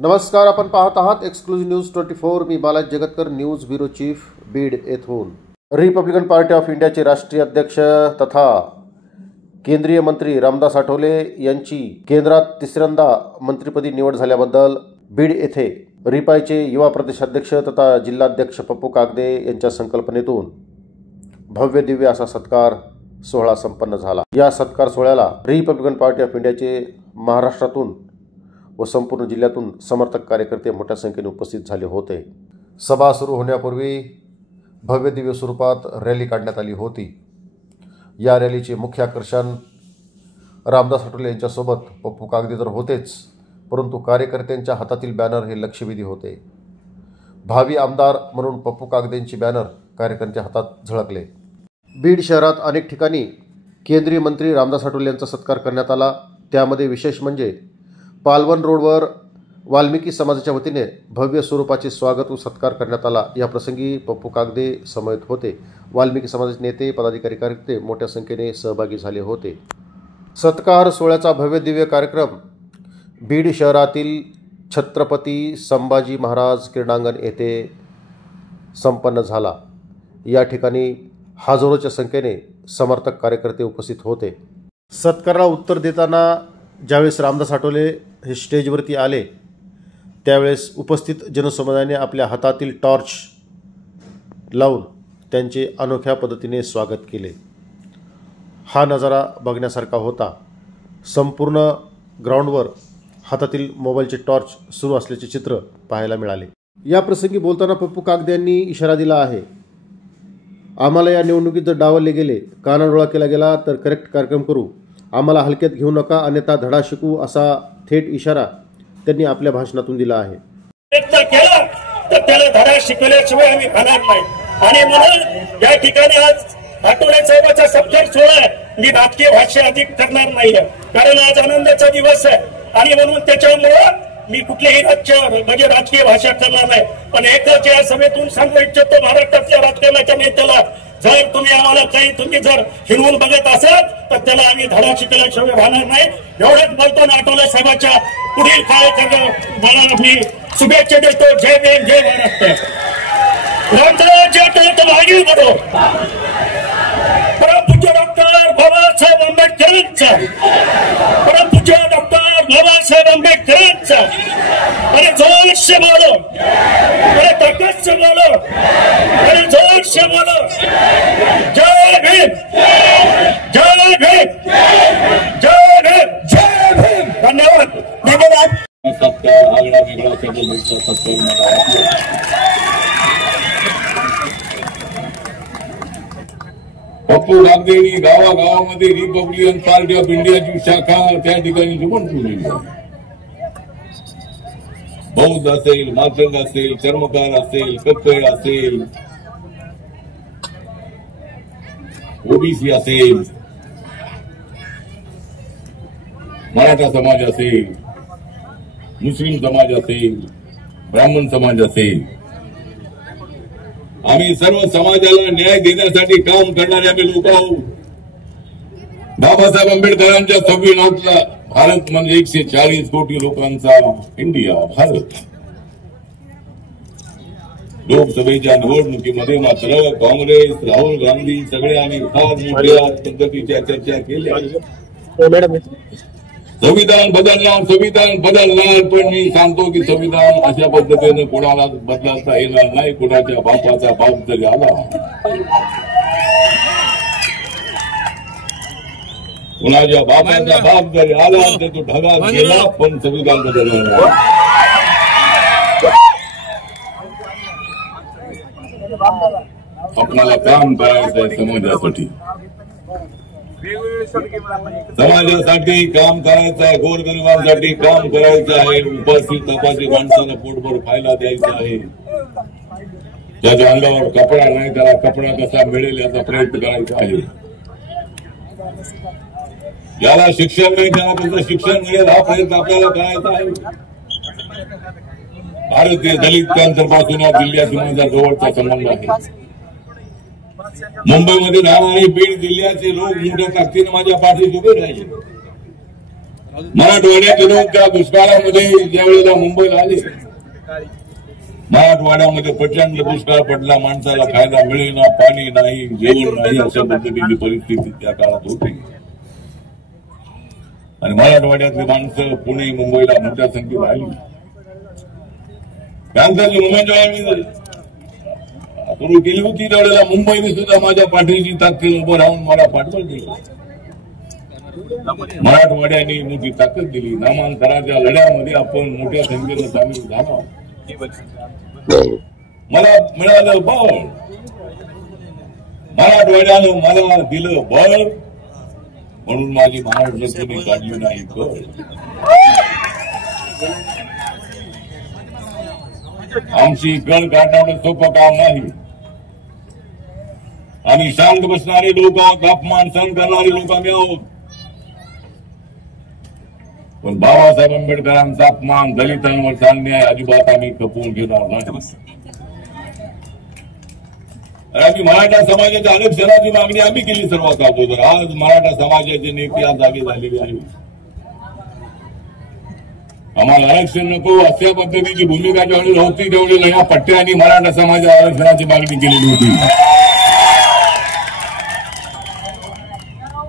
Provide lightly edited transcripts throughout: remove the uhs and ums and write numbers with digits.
नमस्कार, आपण पाहत आहात एक्सक्लुझिव्ह न्यूज 24। मी Balaji जगतकर, news bureau chief, Beed येथून। रिपब्लिकन पार्टी ऑफ इंडियाचे राष्ट्रीय अध्यक्ष तथा केंद्रीय मंत्री रामदास आठवले यांची केंद्रात तिसऱ्यांदा मंत्रिपदी निवड झाल्याबद्दल बीड येथे रिपाईचे युवा प्रदेशाध्यक्ष तथा जिल्हाध्यक्ष पप्पू कागदे यांच्या संकल्पनेतून भव्य दिव्य असा सत्कार सोहळा संपन्न झाला। या सत्कार सोहळ्याला रिपब्लिकन पार्टी ऑफ इंडियाचे महाराष्ट्रातून व संपूर्ण जिल्ह्यातून समर्थक कार्यकर्ते मोठ्या संख्येने उपस्थित झाले होते। सभा सुरू होण्यापूर्वी भव्य दिव्य स्वरूपात रॅली काढण्यात आली होती। या रॅलीचे मुख्य आकर्षण रामदास आठवले यांच्यासोबत पप्पू कागदे तर होतेच, परंतु कार्यकर्त्यांच्या हातातील बॅनर हे लक्षवेधी होते। भावी आमदार म्हणून पप्पू कागदेंची बॅनर कार्यकर्त्यांच्या हातात झळकले। बीड शहरात अनेक ठिकाणी केंद्रीय मंत्री रामदास आठवले यांचा सत्कार करण्यात आला। त्यामध्ये विशेष म्हणजे पालवण रोडवर वाल्मिकी समाजाच्या वतीने भव्य स्वरूपाचे स्वागत व सत्कार करण्यात आला। या प्रसंगी पप्पू कागदे समवेत होते। वाल्मिकी समाजाचे नेते, पदाधिकारी, कार्यकर्ते मोठ्या संख्येने सहभागी झाले होते। सत्कार सोहळ्याचा भव्य दिव्य कार्यक्रम बीड शहरातील छत्रपती संभाजी महाराज क्रीडांगण येथे संपन्न झाला। या ठिकाणी हजारोच्या संख्येने समर्थक कार्यकर्ते उपस्थित होते। सत्काराला उत्तर देताना ज्यावेळेस रामदास आठवले हे स्टेजवरती आले, त्यावेळेस उपस्थित जनसमुदायाने आपल्या हातातील टॉर्च लावून त्यांचे अनोख्या पद्धतीने स्वागत केले। हा नजारा बघण्यासारखा होता। संपूर्ण ग्राउंडवर हातातील मोबाईलचे टॉर्च सुरू असल्याचे चित्र पाहायला मिळाले। या प्रसंगी बोलताना पप्पू कागदे यांनी इशारा दिला आहे, आम्हाला या निवडणुकीत जर डावलले गेले, कानाडोळा केला गेला तर करेक्ट कार्यक्रम करू, आम्हाला हलक्यात घेऊ नका, अन्यथा धडा शिकू, असा थेट इशारा त्यांनी आपल्या भाषणातून दिला आहे। केला तर त्याला धडा शिकवल्याशिवाय आम्ही खाणार नाही। आणि म्हणून या ठिकाणी आज आठवले साहेबांचा सत्कार सोहळा मी राजकीय भाषा अधिक करणार नाही, कारण आज आनंदाचा दिवस आहे आणि म्हणून त्याच्यामुळे मी कुठलीही राजकीय भाषा करणार नाही। पण एकच या सभेतून सांगू इच्छितो, महाराष्ट्रातल्या राजकारणाच्या नेत्याला, जर तुम्ही आम्हाला काही तुम्ही जर हिरवून बघत असाल तर त्याला आम्ही धडा शिकल्याशिवाय राहणार नाही। एवढंच बोलतो ना, आठवले साहेबांच्या पुढील कार्यक्रमाला मी शुभेच्छा देतो। जय भीम, जय महाराष्ट्र। रामदास आठवले आगे बढ़ो। परम पूज्य डॉक्टर बाबासाहेब आंबेडकरांचा, परम पूज्य डॉक्टर बाबासाहेब आंबेडकरांचा। अरे जोर से बोलो, अरे ताकत से बोलो, अरे जोर से बोलो। जय भीम, जय भीम, जय भीम, जय भीम। धन्यवाद, धन्यवाद। पप्पू कागदेंनी गावागावामध्ये रिपब्लिकन पार्टी ऑफ इंडियाची शाखा त्या ठिकाणी सुरू केली आहे। बौद्ध असेल, मातंग असेल, चर्मकार असेल, कक्कड असेल, ओबीसी असेल, मराठा समाज असेल, मुस्लिम समाज असेल, ब्राह्मण समाज असेल, आम्ही सर्व समाजाला न्याय देण्यासाठी काम करणारे आम्ही लोक आहोत। बाबासाहेब आंबेडकरांच्या संविधानातला भारत म्हणजे 140 कोटी लोकांचा इंडिया, भारत। लोकसभेच्या निवडणुकीमध्ये मात्र काँग्रेस, राहुल गांधी सगळे आम्ही फार मोठ्या पद्धतीच्या चर्चा केल्या। संविधान बदलणार, पण मी सांगतो की संविधान अशा पद्धतीने कोणाला बदलता येणार नाही। कोणाच्या बापाचा बाप जरी आला, कोणाच्या बापाचा बाप जरी आला तर तो ढगात गेला, पण संविधान बदलणार नाही। आपल्याला काम करायचं आहे समाजासाठी, समाजासाठी काम करायचं आहे, गोरगरिबांसाठी काम करायचं आहे, उपाशी तपासी माणसाला पोटभर खायला द्यायचं आहे। ज्याच्या अंगावर कपडा नाही त्याला कपडा कसा मिळेल याचा प्रयत्न करायचा आहे। ज्याला शिक्षण नाही त्याला त्याचं शिक्षण मिळेल हा प्रयत्न आपल्याला करायचा आहे। भारतीय दलित पॅंथरपासून या जिल्ह्याशी माझा जवळचा संबंध आहे। मुंबईमध्ये राहणारे बीड जिल्ह्याचे लोक मोठ्या ताकदीने माझ्या पाठीशी उभे राहिले। मराठवाड्यात लोक त्या दुष्काळामध्ये ज्या वेळेला मुंबईला आले, मराठवाड्यामध्ये प्रचंड दुष्काळ पडला, माणसाला खायला मिळेना, पाणी नाही, जेवण नाही, अशा पद्धतीची परिस्थिती त्या काळात होती. आणि मराठवाड्यातली माणसं पुणे मुंबईला मोठ्या संख्येत आली. त्यानंतर मुंबई सुरू केली होती त्यावेळेला मुंबईने सुद्धा माझ्या पाठीची ताकद उभं राहून मला पाठवलं दिलं. मराठवाड्याने मोठी ताकद दिली. नामांतराच्या लढ्यामध्ये आपण मोठ्या संख्येनं सामील झालो. मला मिळालं बळ, मराठवाड्यानं मला दिलं बळ, म्हणून माझी महाराष्ट्राने काढली नाही बळ. आमची कळ काढणं सोपं काम नाही. आम्ही शांत बसणारे लोक आहोत, अपमान सहन करणारे लोक आम्ही आहोत. पण बाबासाहेब आंबेडकरांचा अपमान, दलितांवर अन्याय अजिबात आम्ही खपवून घेणार नाही. आम्ही मराठा समाजाच्या आरक्षणाची मागणी आम्ही केली सर्वात अगोदर. आज मराठा समाजाचे नेते आज जागे झालेले आहेत. आम्हाला आरक्षण नको अशा पद्धतीची भूमिका ज्यावेळी होती त्यावेळी या पट्ट्याने मराठा समाजाच्या आरक्षणाची मागणी केलेली होती.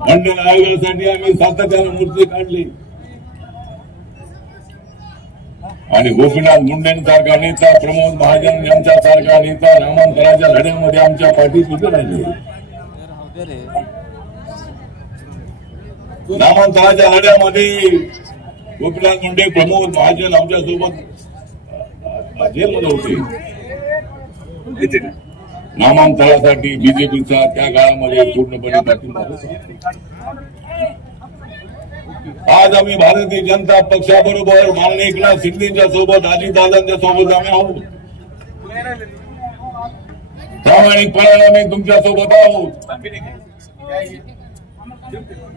मंडल आयोगासाठी आम्ही सातत्यानं मोर्चे काढले आणि गोपीनाथ मुंडेंसारखा नेता, प्रमोद महाजन यांच्यासारखा नेता नामांतराच्या लढ्यामध्ये आमच्या पाठीशी उभे राहिले. नामांतराच्या लढ्यामध्ये गोपीनाथ मुंडे, प्रमोद महाजन आमच्यासोबत जेलमध्ये होते. नामांतरासाठी बीजेपीचा त्या काळामध्ये पूर्णपणे पाठिंबा होता. आज आम्ही भारतीय जनता पक्षाबरोबर माननीय एकनाथ शिंदेच्या सोबत, अजितदादांच्या सोबत आम्ही आहोत. प्रामाणिकपणे आम्ही तुमच्या सोबत आहोत.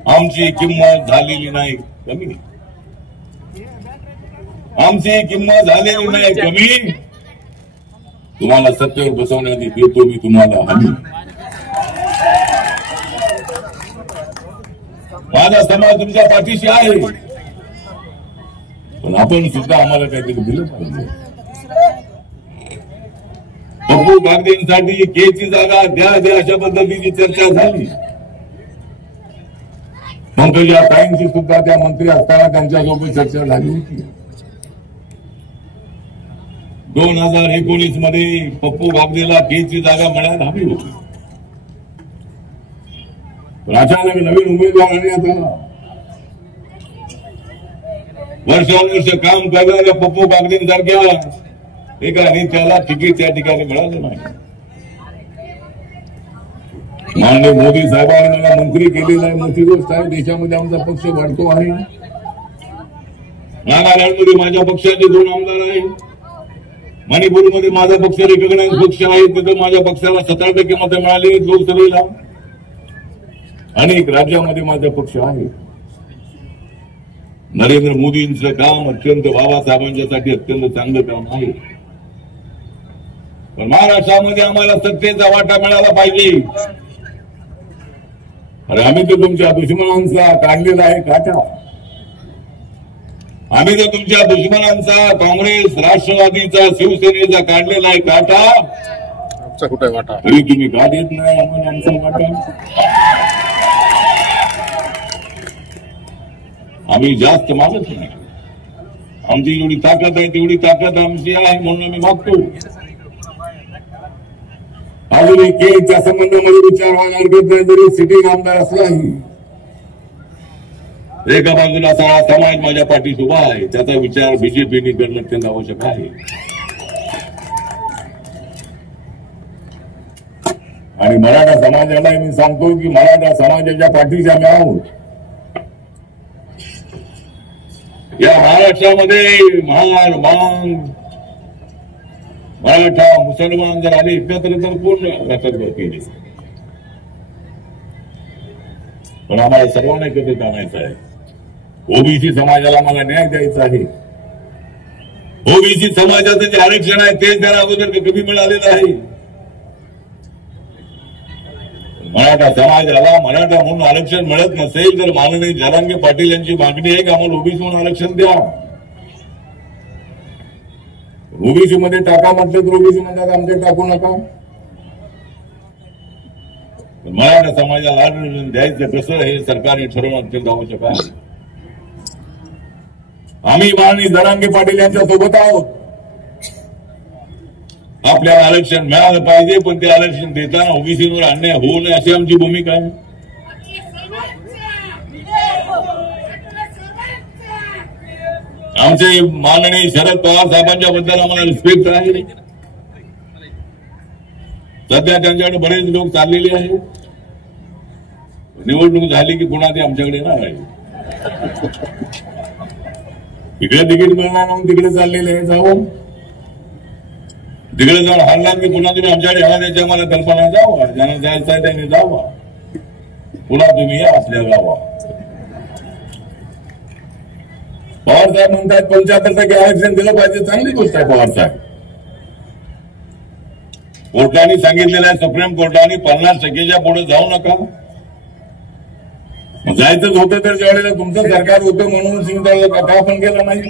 आमची किंमत झालेली नाही कमी, आमची किंमत झालेली नाही कमी. तुम्हाला सत्तेवर बसवण्यात येतो मी तुम्हाला हमी. माझा समाज तुमच्या पाठीशी आहे, पण आपण सुद्धा आम्हाला काहीतरी दिलं पाहिजे. पप्पू कागदेंसाठी केची जागा द्या द्या अशा पद्धतीची चर्चा झाली. पंकजा ताईंची सुद्धा त्या मंत्री असताना त्यांच्यासोबत चर्चा झाली होती. 2019 मध्ये पप्पू कागदेला केची जागा मिळायला हवी होती, पण अचानक नवीन उमेदवार आणण्यात आला. वर्षानुवर्ष काम करणाऱ्या पप्पू कागदेंसारख्या एका नेत्याला तिकीट त्या ठिकाणी मिळालं नाही. माननीय मोदी साहेबांनी मला मंत्री केलेला आहे, मोठी गोष्ट आहे. देशामध्ये आमचा पक्ष वाढतो आहे. नागालँडमध्ये माझ्या पक्षाचे 2 आमदार आहेत. मणिपूरमध्ये माझा पक्ष रिकॉग्नाइज पक्ष आहे, तिथं माझ्या पक्षाला 17% मतं मिळाली लोकसभेला. अनेक राज्यामध्ये माझा पक्ष आहे. नरेंद्र मोदींचं काम अत्यंत बाबासाहेबांच्यासाठी अत्यंत चांगलं काम आहे. पण महाराष्ट्रामध्ये आम्हाला सत्तेचा वाटा मिळाला पाहिजे. अरे आम्ही तर तुमच्या दुश्मनांचा काढलेला आहे काटा. आम्ही तर तुमच्या दुश्मनांचा, काँग्रेस, राष्ट्रवादीचा, शिवसेनेचा काढलेला आहे काटा. कुठे वाटा तरी तुम्ही का देत नाही आम्हाला आमचा वाटा? आम्ही जास्त मागत नाही. आमची जेवढी ताकद आहे तेवढी ताकद आमची आहे म्हणून आम्ही मागतो. अजूनही केच्या संबंधामध्ये विचार व्हायला जरी सिटिंग आमदार असलाही एका बाजूला सगळा समाज माझ्या पाठीशी उभा आहे, त्याचा विचार बीजेपीने करणं अत्यंत आवश्यक आहे. आणि मराठा समाजाला मी सांगतो की मराठा समाजाच्या पाठीशी आम्ही आहोत. या महाराष्ट्रामध्ये महान मान मराठा मुसलमान जर आले एकत्र तर पूर्ण रचना केली. पण आम्हाला सर्वांना एकत्रित आणायचं आहे. ओबीसी समाजाला मला न्याय द्यायचा आहे. ओबीसी समाजाचं जे आरक्षण आहे तेच त्याला अगोदर कमी मिळालेलं आहे. मराठा समाजाला मराठा म्हणून आरक्षण मिळत नसेल तर माननीय जरांगे पाटील यांची मागणी आहे की आम्हाला ओबीसी म्हणून आरक्षण द्या. ओबीसी मध्ये टाका म्हटलं तर ओबीसी म्हणतात आमच्या टाकू नका. मराठा समाजाला आरक्षण द्यायचं कसं हे सरकारने ठरवणं अत्यंत आवश्यक आहे. आम्ही माननीय जरांगे पाटील यांच्या सोबत आहोत. आपल्याला आरक्षण मिळालं पाहिजे, पण ते आरक्षण देताना ओबीसीवर अन्याय होऊ नये अशी आमची भूमिका आहे. आमचे माननीय शरद पवार साहेबांच्या बद्दल आम्हाला रिस्पेक्ट आहे. सध्या त्यांच्याकडे बरेच लोक चाललेले आहेत. निवडणूक झाली की पुन्हा ते आमच्याकडे येणार आहे. इकडे तिकीट मिळणार म्हणून तिकडे चाललेले आहे. जावं तिकडे जाऊन हरला की पुन्हा तुम्ही आमच्याकडे येणार त्याची आम्हाला कल्पना जावा. ज्यांना जायचं आहे त्यांनी जावा. पुन्हा तुम्ही या आपल्या गावा. पवार साहेब म्हणतात 75% आरक्षण दिलं पाहिजे. चांगली गोष्ट आहे पवार साहेब. कोर्टाने सांगितलेलं आहे, सुप्रीम कोर्टाने 50%च्या पुढे जाऊ नका. जायचंच होतं तर ज्यावेळेला तुमचं सरकार होतं म्हणून सिंधुदुर्ग का आपण गेला नाही.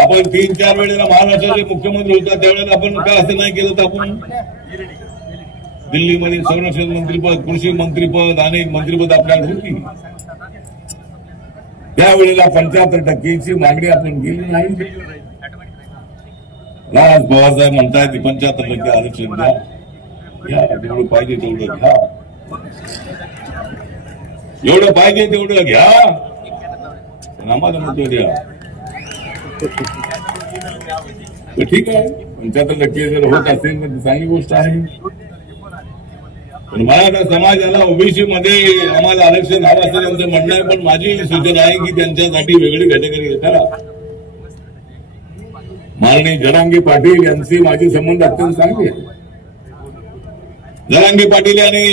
आपण 3-4 वेळेला महाराष्ट्राचे मुख्यमंत्री होता त्यावेळेला आपण का असं नाही केलं तर आपण दिल्लीमध्ये संरक्षण मंत्रीपद, कृषी मंत्रीपद, अनेक मंत्रीपद आपल्याला होती. त्यावेळेला 75%ची मागणी आपण केली नाही. आज पवार साहेब म्हणतायत 75% आरक्षण द्या. जेवढं पाहिजे तेवढं घ्या. एवढं पाहिजे तेवढं घ्या. आम्हाला म्हणतो द्या. ठीक आहे, 75% जर होत असेल तर चांगली गोष्ट आहे. पण मराठा समाजाला ओबीसी मध्ये आम्हाला आरक्षण हवं असं त्यांचं म्हणणं आहे. पण माझी सूचना आहे की त्यांच्यासाठी वेगळी कॅटेगरी करा. माननीय जरांगे पाटील यांचे माझे संबंध अत्यंत चांगले आहेत. जरांगे पाटील यांनी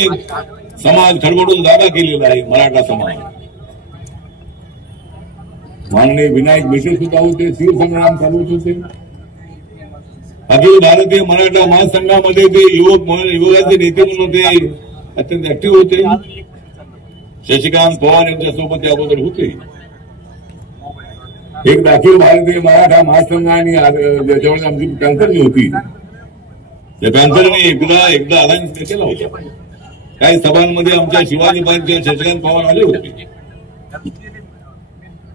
समाज खडबडून जागा केलेला आहे. मराठा समाज माननीय विनायक मेटे सुद्धा होते. शिवसंग्राम चालवत होते. अखिल भारतीय मराठा महासंघामध्ये ते युवकाचे नेते म्हणून होते. अत्यंत ऍक्टिव्ह होते. शशिकांत पवार यांच्या सोबत ते अगोदर होते. एक अखिल भारतीय मराठा महासंघ आणि ज्याच्यावर आमची कॅन्सरनी होती त्या कॅन्सरने एकदा अलायन्स केला होता. काही सभांमध्ये आमच्या शिवाजी पार्कच्या शशिकांत पवार आले होते.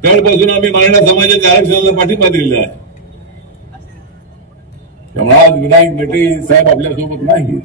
त्यावेळेपासून आम्ही मराठा समाजाच्या आरक्षणाला पाठिंबा दिलेला आहे. त्यामुळे आज विनायक मेटे साहेब आपल्यासोबत नाही.